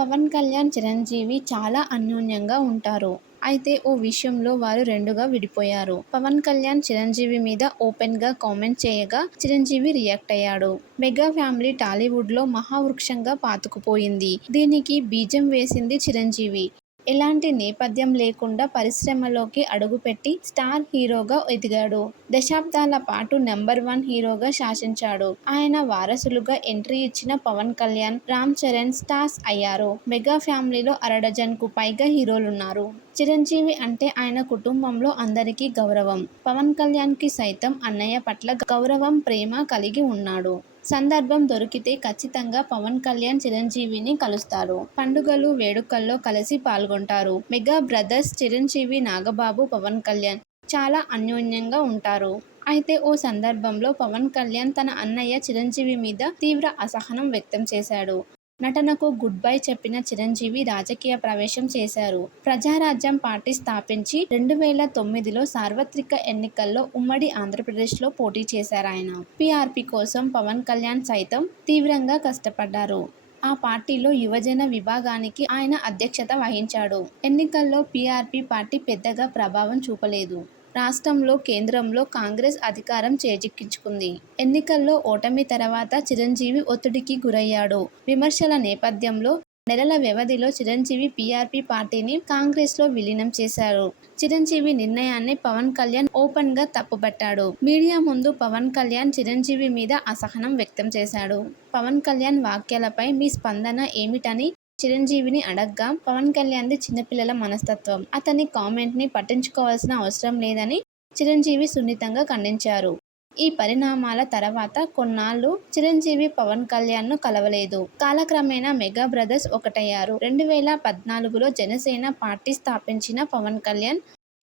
పవన్ కళ్యాణ్, చిరంజీవి చాలా అన్యోన్యంగా ఉంటారు. అయితే ఓ విషయంలో వారు రెండుగా విడిపోయారు. పవన్ కళ్యాణ్ చిరంజీవి మీద ఓపెన్గా కామెంట్ చేయగా చిరంజీవి రియాక్ట్ అయ్యాడు. మెగా ఫ్యామిలీ టాలీవుడ్లో మహావృక్షంగా పాతుకుపోయింది. దీనికి బీజం వేసింది చిరంజీవి. ఎలాంటి నేపథ్యం లేకుండా పరిశ్రమలోకి అడుగుపెట్టి స్టార్ హీరోగా ఎదిగాడు. దశాబ్దాల పాటు నెంబర్ వన్ హీరోగా శాసించాడు. ఆయన వారసులుగా ఎంట్రీ ఇచ్చిన పవన్ కళ్యాణ్, రామ్ చరణ్ స్టార్స్ అయ్యారు. మెగా ఫ్యామిలీలో అరడజన్కు పైగా హీరోలున్నారు. చిరంజీవి అంటే ఆయన కుటుంబంలో అందరికీ గౌరవం. పవన్ కళ్యాణ్కి సైతం అన్నయ్య పట్ల గౌరవం, ప్రేమ కలిగి ఉన్నాడు. సందర్భం దొరికితే ఖచ్చితంగా పవన్ కళ్యాణ్ చిరంజీవిని కలుస్తారు. పండుగలు, వేడుకల్లో కలిసి పాల్గొంటారు. మెగా బ్రదర్స్ చిరంజీవి, నాగబాబు, పవన్ కళ్యాణ్ చాలా అన్యోన్యంగా ఉంటారు. అయితే ఓ సందర్భంలో పవన్ కళ్యాణ్ తన అన్నయ్య చిరంజీవి మీద తీవ్ర అసహనం వ్యక్తం చేశాడు. నటనకు గుడ్ బై చెప్పిన చిరంజీవి రాజకీయ ప్రవేశం చేశారు. ప్రజారాజ్యం పార్టీ స్థాపించి రెండు వేల తొమ్మిదిలో సార్వత్రిక ఎన్నికల్లో ఉమ్మడి ఆంధ్రప్రదేశ్లో పోటీ చేశారాయన. పీఆర్పీ కోసం పవన్ కళ్యాణ్ సైతం తీవ్రంగా కష్టపడ్డారు. ఆ పార్టీలో యువజన విభాగానికి ఆయన అధ్యక్షత వహించాడు. ఎన్నికల్లో పీఆర్పీ పార్టీ పెద్దగా ప్రభావం చూపలేదు. రాష్ట్రంలో, కేంద్రంలో కాంగ్రెస్ అధికారం చేజిక్కించుకుంది. ఎన్నికల్లో ఓటమి తర్వాత చిరంజీవి ఒత్తిడికి గురయ్యాడు. విమర్శల నేపథ్యంలో నెలల వ్యవధిలో చిరంజీవి పీఆర్పీ పార్టీని కాంగ్రెస్లో విలీనం చేశారు. చిరంజీవి నిర్ణయాన్ని పవన్ కళ్యాణ్ ఓపెన్గా తప్పుబట్టాడు. మీడియా ముందు పవన్ కళ్యాణ్ చిరంజీవి మీద అసహనం వ్యక్తం చేశాడు. పవన్ కళ్యాణ్ వ్యాఖ్యలపై మీ స్పందన ఏమిటని చిరంజీవిని అడగ్గా పవన్ కళ్యాణ్ది చిన్నపిల్లల మనస్తత్వం. అతని కామెంట్ని పట్టించుకోవాల్సిన అవసరం లేదని చిరంజీవి సున్నితంగా ఖండించారు. ఈ పరిణామాల తర్వాత కొన్నాళ్ళు చిరంజీవి పవన్ కళ్యాణ్ను కలవలేదు. కాలక్రమేణా మెగా బ్రదర్స్ ఒకటయ్యారు. రెండు వేల పద్నాలుగులో జనసేన పార్టీ స్థాపించిన పవన్ కళ్యాణ్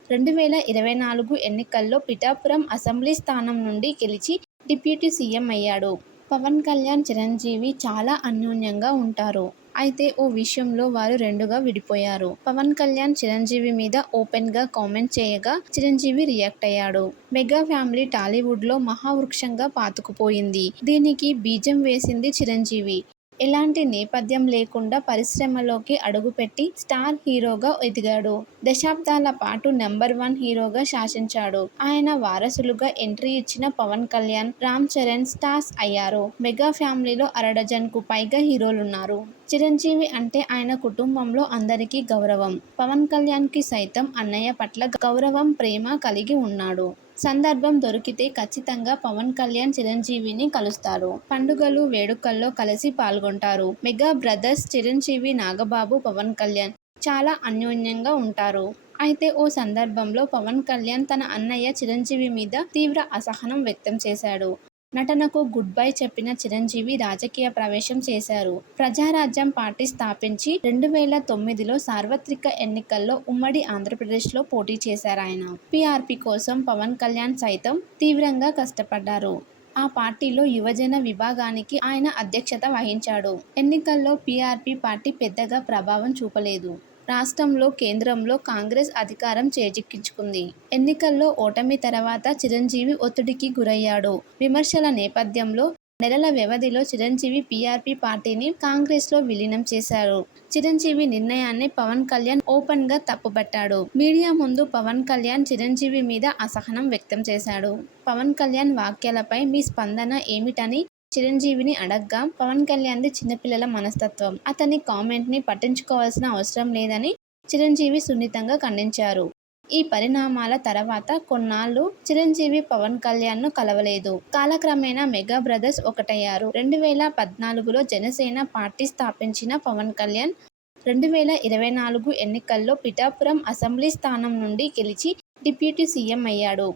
రెండు వేల ఇరవై నాలుగు ఎన్నికల్లో పిఠాపురం అసెంబ్లీ స్థానం నుండి గెలిచి డిప్యూటీ సీఎం అయ్యాడు. పవన్ కళ్యాణ్, చిరంజీవి చాలా అన్యోన్యంగా ఉంటారు. అయితే ఓ విషయంలో వారు రెండుగా విడిపోయారు. పవన్ కళ్యాణ్ చిరంజీవి మీద ఓపెన్గా కామెంట్ చేయగా చిరంజీవి రియాక్ట్ అయ్యాడు. మెగా ఫ్యామిలీ టాలీవుడ్లో మహావృక్షంగా పాతుకుపోయింది. దీనికి బీజం వేసింది చిరంజీవి. ఎలాంటి నేపథ్యం లేకుండా పరిశ్రమలోకి అడుగుపెట్టి స్టార్ హీరోగా ఎదిగాడు. దశాబ్దాల పాటు నెంబర్ వన్ హీరోగా శాసించాడు. ఆయన వారసులుగా ఎంట్రీ ఇచ్చిన పవన్ కళ్యాణ్, రామ్ చరణ్ స్టార్స్ అయ్యారు. మెగా ఫ్యామిలీలో అరడజన్కు పైగా హీరోలున్నారు. చిరంజీవి అంటే ఆయన కుటుంబంలో అందరికీ గౌరవం. పవన్ కళ్యాణ్కి సైతం అన్నయ్య పట్ల గౌరవం, ప్రేమ కలిగి ఉన్నాడు. సందర్భం దొరికితే ఖచ్చితంగా పవన్ కళ్యాణ్ చిరంజీవిని కలుస్తారు. పండుగలు, వేడుకల్లో కలిసి పాల్గొంటారు. మెగా బ్రదర్స్ చిరంజీవి, నాగబాబు, పవన్ కళ్యాణ్ చాలా అన్యోన్యంగా ఉంటారు. అయితే ఓ సందర్భంలో పవన్ కళ్యాణ్ తన అన్నయ్య చిరంజీవి మీద తీవ్ర అసహనం వ్యక్తం చేశాడు. నటనకు గుడ్ బై చెప్పిన చిరంజీవి రాజకీయ ప్రవేశం చేశారు. ప్రజారాజ్యం పార్టీ స్థాపించి రెండు వేల తొమ్మిదిలో సార్వత్రిక ఎన్నికల్లో ఉమ్మడి ఆంధ్రప్రదేశ్లో పోటీ చేశారాయన. పీఆర్పీ కోసం పవన్ కళ్యాణ్ సైతం తీవ్రంగా కష్టపడ్డారు. ఆ పార్టీలో యువజన విభాగానికి ఆయన అధ్యక్షత వహించాడు. ఎన్నికల్లో పీఆర్పీ పార్టీ పెద్దగా ప్రభావం చూపలేదు. రాష్ట్రంలో, కేంద్రంలో కాంగ్రెస్ అధికారం చేజిక్కించుకుంది. ఎన్నికల్లో ఓటమి తర్వాత చిరంజీవి ఒత్తిడికి గురయ్యాడు. విమర్శల నేపథ్యంలో నెలల వ్యవధిలో చిరంజీవి పీఆర్పీ పార్టీని కాంగ్రెస్లో విలీనం చేశారు. చిరంజీవి నిర్ణయాన్ని పవన్ కళ్యాణ్ ఓపెన్గా తప్పుబట్టాడు. మీడియా ముందు పవన్ కళ్యాణ్ చిరంజీవి మీద అసహనం వ్యక్తం చేశాడు. పవన్ కళ్యాణ్ వ్యాఖ్యలపై మీ స్పందన ఏమిటని చిరంజీవిని అడగ్గా పవన్ కళ్యాణ్ది చిన్నపిల్లల మనస్తత్వం. అతని కామెంట్ని పట్టించుకోవాల్సిన అవసరం లేదని చిరంజీవి సున్నితంగా ఖండించారు. ఈ పరిణామాల తర్వాత కొన్నాళ్ళు చిరంజీవి పవన్ కళ్యాణ్ను కలవలేదు. కాలక్రమేణా మెగా బ్రదర్స్ ఒకటయ్యారు. రెండు వేల పద్నాలుగులో జనసేన పార్టీ స్థాపించిన పవన్ కళ్యాణ్ రెండు వేల ఇరవై నాలుగు ఎన్నికల్లో పిఠాపురం అసెంబ్లీ స్థానం నుండి గెలిచి డిప్యూటీ సీఎం అయ్యాడు.